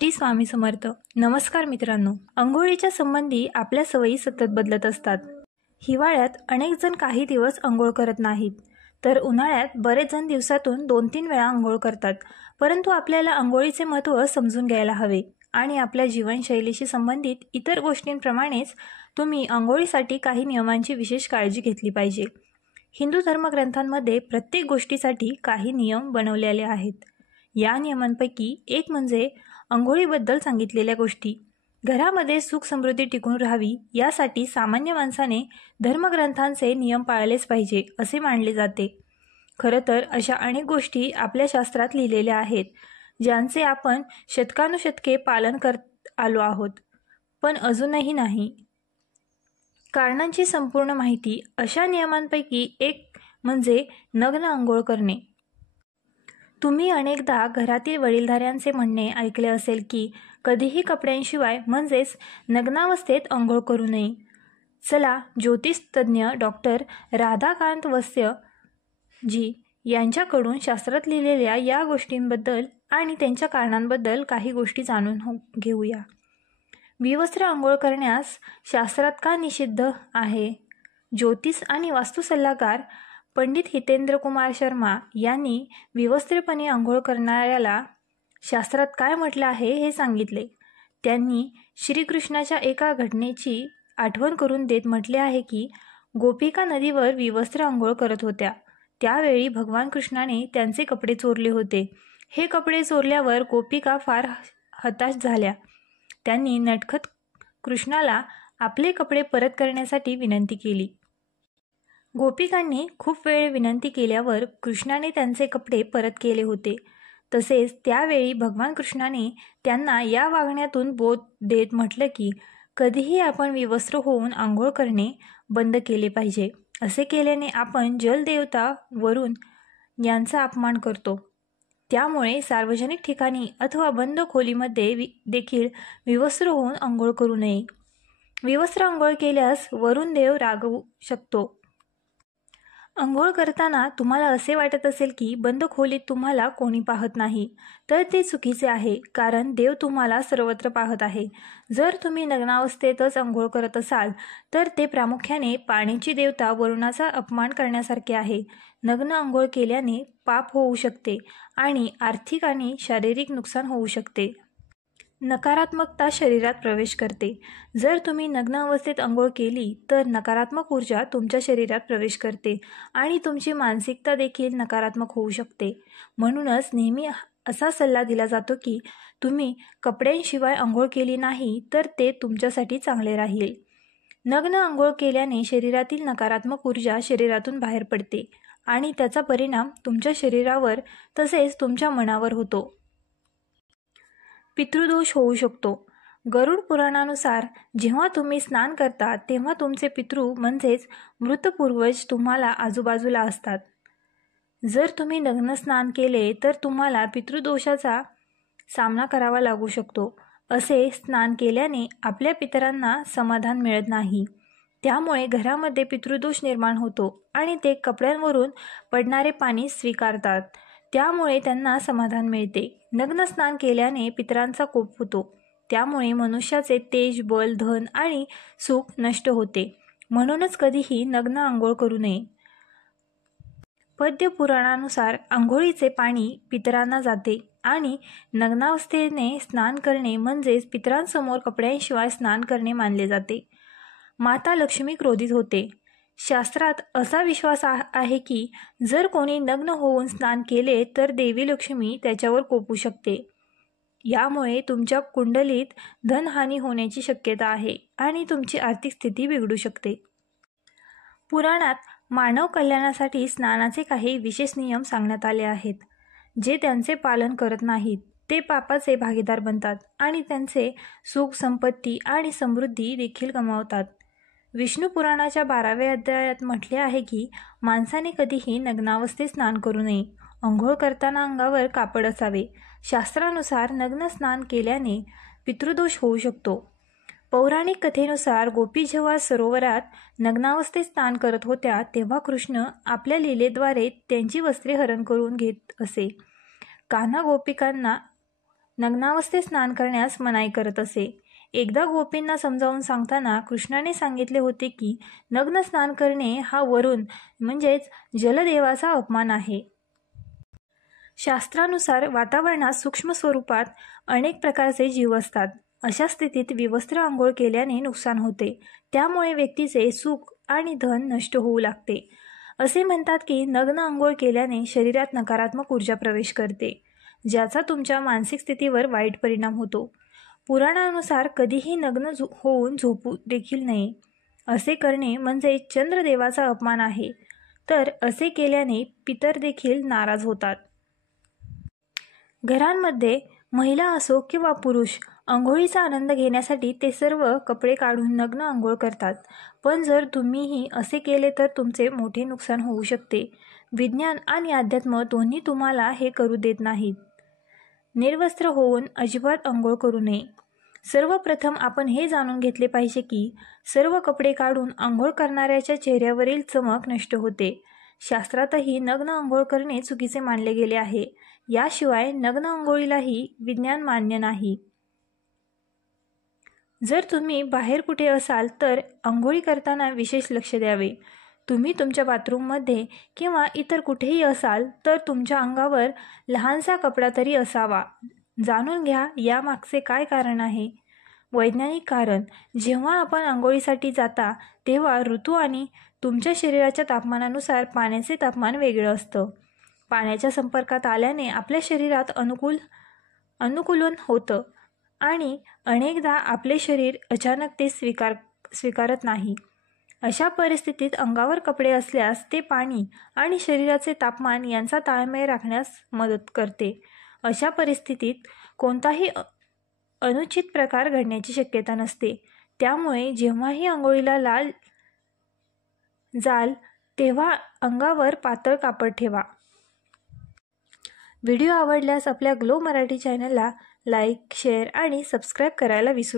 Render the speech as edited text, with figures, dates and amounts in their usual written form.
श्री स्वामी समर्थ. नमस्कार मित्रांनो. अंघोळीच्या संबंधी आपल्या सवयी सतत बदलत असतात. हिवाळ्यात अनेक जण काही दिवस अंघोळ करत नाहीत, तर उन्हाळ्यात बरेच जण दिवसातून 2-3 वेळा अंघोळ करतात. परंतु आपल्याला अंघोळीचे महत्त्व समजून घ्यायला हवे आणि आपल्या जीवनशैलीशी संबंधित इतर गोष्टींप्रमाणेच तुम्ही अंघोळीसाठी काही नियमांची विशेष काळजी घेतली पाहिजे. हिंदू धर्मग्रंथांमध्ये प्रत्येक गोष्टीसाठी काही नियम बनवलेले आहेत. या नियमांपैकी एक म्हणजे अंघोळीबद्दल सांगितलेल्या गोष्टी. घरामध्ये सुख समृद्धी टिकून राहावी यासाठी सामान्य माणसाने धर्मग्रंथांचे नियम पाळलेच पाहिजे असे मानले जाते. खरं तर अशा अनेक गोष्टी आपल्या शास्त्रात लिहिलेल्या आहेत, ज्यांचे आपण शतकानुशतके पालन करत आलो आहोत, पण अजूनही नाही. कारणांची संपूर्ण माहिती. अशा नियमांपैकी एक म्हणजे नग्न अंघोळ करणे. तुम्ही अनेकदा घरातील वडीलधाऱ्यांचे म्हणणे ऐकले असेल की कधीही कपड्यांशिवाय म्हणजेच नग्नावस्थेत अंघोळ करू नये. चला, ज्योतिषतज्ञ डॉक्टर राधाकांत वस्य जी यांच्याकडून शास्त्रात लिहिलेल्या या गोष्टींबद्दल आणि त्यांच्या कारणांबद्दल काही गोष्टी जाणून घेऊया. विवस्त्र अंघोळ करण्यास शास्त्रात का निषिद्ध आहे? ज्योतिष आणि वास्तू सल्लागार पंडित हितेंद्र कुमार शर्मा यांनी विवस्त्रपणे अंघोळ करणाऱ्याला शास्त्रात काय म्हटलं आहे हे सांगितले. त्यांनी श्रीकृष्णाच्या एका घटनेची आठवण करून देत म्हटले आहे की गोपिका नदीवर विवस्त्र अंघोळ करत होत्या. त्यावेळी भगवान कृष्णाने त्यांचे कपडे चोरले होते. हे कपडे चोरल्यावर गोपिका फार हताश झाल्या. त्यांनी नटखट कृष्णाला आपले कपडे परत करण्यासाठी विनंती केली. गोपिकांनी खूप वेळ विनंती केल्यावर कृष्णाने त्यांचे कपडे परत केले होते. तसेच त्यावेळी भगवान कृष्णाने त्यांना या वागण्यातून बोध देत म्हटलं की कधीही आपण विवस्त्र होऊन आंघोळ करणे बंद केले पाहिजे. असे केल्याने आपण जलदेवता वरुण यांचा अपमान करतो. त्यामुळे सार्वजनिक ठिकाणी अथवा बंद खोलीमध्ये देखील विवस्त्र होऊन आंघोळ करू नये. विवस्त्र आंघोळ केल्यास वरुण देव रागवू शकतो. अंघोळ करताना तुम्हाला असे वाटत असेल की बंद खोलीत तुम्हाला कोणी पाहत नाही, तर ते चुकीचे आहे, कारण देव तुम्हाला सर्वत्र पाहत आहे. जर तुम्ही नग्नावस्थेतच अंघोळ करत असाल तर ते प्रामुख्याने पाण्याची देवता वरुणाचा अपमान करण्यासारखे आहे. नग्न अंघोळ केल्याने पाप होऊ शकते आणि आर्थिक आणि शारीरिक नुकसान होऊ शकते. नकारात्मकता शरीरात प्रवेश करते. जर तुम्ही नग्न अवस्थेत अंघोळ केली तर नकारात्मक ऊर्जा तुमच्या शरीरात प्रवेश करते आणि तुमची मानसिकता देखील नकारात्मक होऊ शकते. म्हणूनच नेहमी असा सल्ला दिला जातो की तुम्ही कपड्यांशिवाय अंघोळ केली नाही तर ते तुमच्यासाठी चांगले राहील. नग्न अंघोळ केल्याने शरीरातील नकारात्मक ऊर्जा शरीरातून बाहेर पडते आणि त्याचा परिणाम तुमच्या शरीरावर तसेच तुमच्या मनावर होतो. पितृदोष होऊ शकतो. गरुड पुराणानुसार जेव्हा तुम्ही स्नान करता तेव्हा तुमचे पितृ म्हणजेच मृत पूर्वज तुम्हाला आजूबाजूला असतात. जर तुम्ही नग्न स्नान केले तर तुम्हाला पितृदोषाचा सामना करावा लागू शकतो. असे स्नान केल्याने आपल्या पितरांना समाधान मिळत नाही. त्यामुळे घरामध्ये पितृदोष निर्माण होतो आणि ते कपड्यांवरून पडणारे पाणी स्वीकारतात. त्यामुळे त्यांना समाधान मिळते. नग्न स्नान केल्याने पितरांचा कोप होतो. त्यामुळे मनुष्याचे तेज, बल, धन आणि सुख नष्ट होते. म्हणूनच कधीही नग्न आंघोळ करू नये. पद्य पुराणानुसार आंघोळीचे पाणी पितरांना जाते आणि नग्नावस्थेने स्नान करणे म्हणजेच पितरांसमोर कपड्यांशिवाय स्नान करणे मानले जाते. माता लक्ष्मी क्रोधित होते. शास्त्रात असा विश्वास आहे की जर कोणी नग्न होऊन स्नान केले तर देवी लक्ष्मी त्याच्यावर कोपू शकते. यामुळे तुमच्या कुंडलीत धनहानी होण्याची शक्यता आहे आणि तुमची आर्थिक स्थिती बिघडू शकते. पुराणात मानव कल्याणासाठी स्नानाचे काही विशेष नियम सांगण्यात आले आहेत. जे त्यांचे पालन करत नाहीत ते पापाचे भागीदार बनतात आणि त्यांचे सुख, संपत्ती आणि समृद्धी देखील गमावतात. विष्णू पुराणाच्या 12व्या अध्यायात म्हटले आहे की माणसाने कधीही नग्नावस्थेत स्नान करू नये. अंघोळ करताना अंगावर कापड असावे. शास्त्रानुसार नग्न स्नान केल्याने पितृदोष होऊ शकतो. पौराणिक कथेनुसार गोपी जेव्हा सरोवरात नग्नावस्थेत स्नान करत होत्या तेव्हा कृष्ण आपल्या लीलेद्वारे त्यांची वस्त्रे हरण करून घेत असे. कान्हा गोपिकांना नग्नावस्थेत स्नान करण्यास मनाई करत असे. एकदा गोपींना समजावून सांगताना कृष्णाने सांगितले होते की नग्न स्नान करणे हा वरुण म्हणजेच जलदेवाचा अपमान आहे. शास्त्रानुसार वातावरणात सूक्ष्म स्वरूपात अनेक प्रकारचे जीव असतात. अशा स्थितीत विवस्त्र आंघोळ केल्याने नुकसान होते. त्यामुळे व्यक्तीचे सुख आणि धन नष्ट होऊ लागते. असे म्हणतात की नग्न आंघोळ केल्याने शरीरात नकारात्मक ऊर्जा प्रवेश करते, ज्याचा तुमच्या मानसिक स्थितीवर वाईट परिणाम होतो. पुराणानुसार कधीही नग्न होऊन झोपू देखील नये. असे करणे म्हणजे चंद्रदेवाचा अपमान आहे. तर असे केल्याने पितर देखील नाराज होतात. घरांमध्ये महिला असो किंवा पुरुष अंघोळीचा आनंद घेण्यासाठी ते सर्व कपडे काढून नग्न अंघोळ करतात. पण जर तुम्हीही असे केले तर तुमचे मोठे नुकसान होऊ शकते. विज्ञान आणि अध्यात्म दोन्ही तुम्हाला हे करू देत नाहीत. निर्वस्त्र होऊन अजिबात अंघोळ करू नये. सर्वप्रथम आपण हे जाणून घेतले पाहिजे की सर्व कपडे काढून अंघोळ करणाऱ्याच्या चेहऱ्यावरील चमक नष्ट होते. शास्त्रातही नग्न अंघोळ करणे चुकीचे मानले गेले आहे. याशिवाय नग्न अंघोळीलाही विज्ञान मान्य नाही. जर तुम्ही बाहेर कुठे असाल तर अंघोळी करताना विशेष लक्ष द्यावे. तुम्ही तुमच्या बाथरूममध्ये किंवा इतर कुठेही असाल तर तुमच्या अंगावर लहानसा कपडा तरी असावा. जाणून घ्या यामागचे काय कारण आहे. वैज्ञानिक कारण: जेव्हा आपण अंघोळीसाठी जाता तेव्हा ऋतू आणि तुमच्या शरीराच्या तापमानानुसार पाण्याचे तापमान वेगळं असतं. पाण्याच्या संपर्कात आल्याने आपल्या शरीरात अनुकूलन होतं आणि अनेकदा आपले शरीर अचानक ते स्वीकारत नाही. अशा परिस्थितीत अंगावर कपडे असल्यास ते पाणी आणि शरीराचे तापमान यांचा ताळमेळ राखण्यास मदत करते. अशा परिस्थितीत कोणताही अनुचित प्रकार घडण्याची शक्यता नसते. त्यामुळे जेव्हाही अंघोळीला जाल तेव्हा अंगावर पातळ कापड ठेवा. व्हिडिओ आवडल्यास आपल्या ग्लो मराठी चॅनलला लाईक, शेअर आणि सबस्क्राईब करायला विसरू